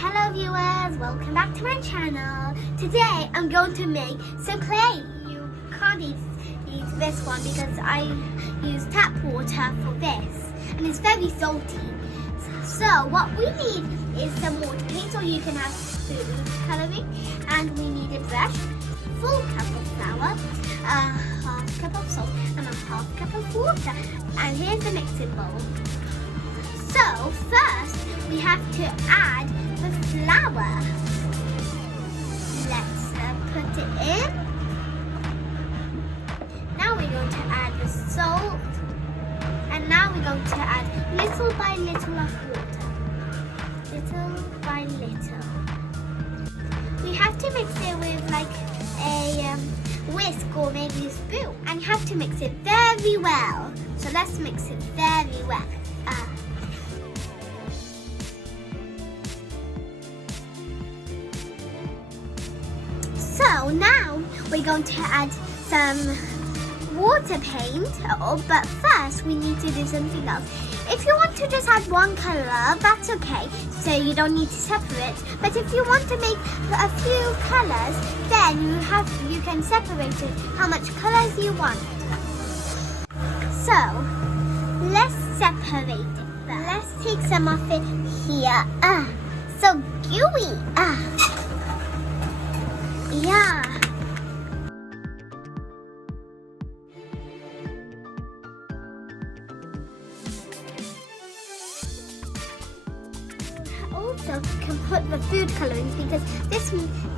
Hello viewers, welcome back to my channel. Today I'm going to make some clay. You can't eat this one because I use tap water for this and it's very salty. So what we need is some water paint, or you can have food colouring, and we need a brush, full cup of flour, a half cup of salt and a half cup of water. And here's the mixing bowl. So first we have to add the flour. Let's put it in. Now we're going to add the salt, and now we're going to add little by little of water. Little by little. We have to mix it with like a whisk or maybe a spoon, and you have to mix it very well. So let's mix it very well. So now we're going to add some water paint, but first we need to do something else. If you want to just add one colour, that's okay, so you don't need to separate. But if you want to make a few colours, then you can separate it how much colours you want. So let's separate it. Let's take some of it here. So gooey. Yeah. Also can put the food colorings, because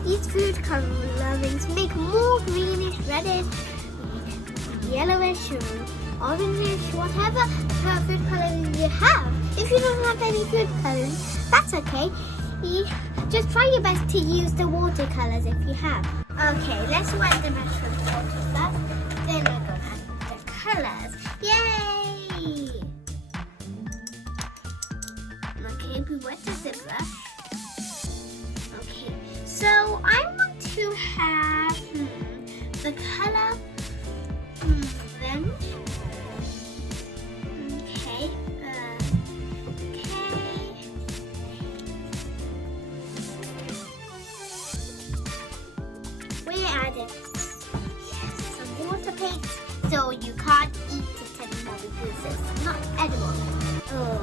these food colorings make more greenish, reddish, yellowish, or orangish, whatever food coloring you have. If you don't have any food coloring, that's okay. Just try your best to use the watercolors if you have. Okay, let's wet the brush with water first. Then we're going to add the colors. Yay! Okay, we wetted the brush. Okay, so I want to have the color orange. Okay. We added some water paint, so you can't eat it anymore because it's not edible. Oh,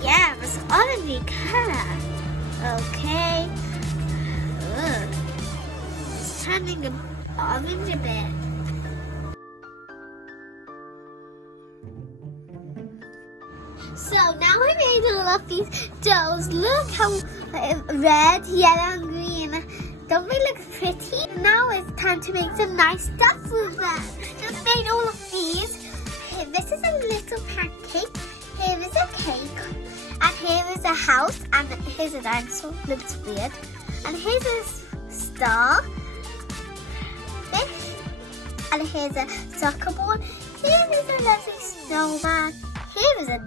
yeah, it's orangey color. Okay. It's turning orange a bit. So now I made all of these doughs. Look how red, yellow, and green. Don't they look pretty? Now it's time to make some nice stuff with them. Just made all of these. This is a little pancake. Here is a cake. And here is a house. And here's a dinosaur. Looks weird. And here's a star. Fish. And here's a soccer ball. Here is a lovely snowman. Here is a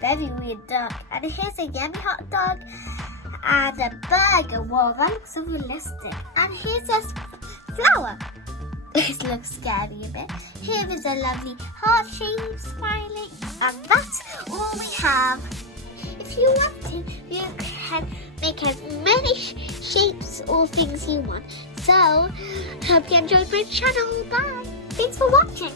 very weird duck. And here's a yummy hot dog. And a burger. Wow, that looks so realistic. And here's a flower. It looks scary a bit. Here is a lovely heart shape smiling. And that's all we have. If you want to, you can make as many shapes or things you want. So, hope you enjoyed my channel. Bye. Thanks for watching.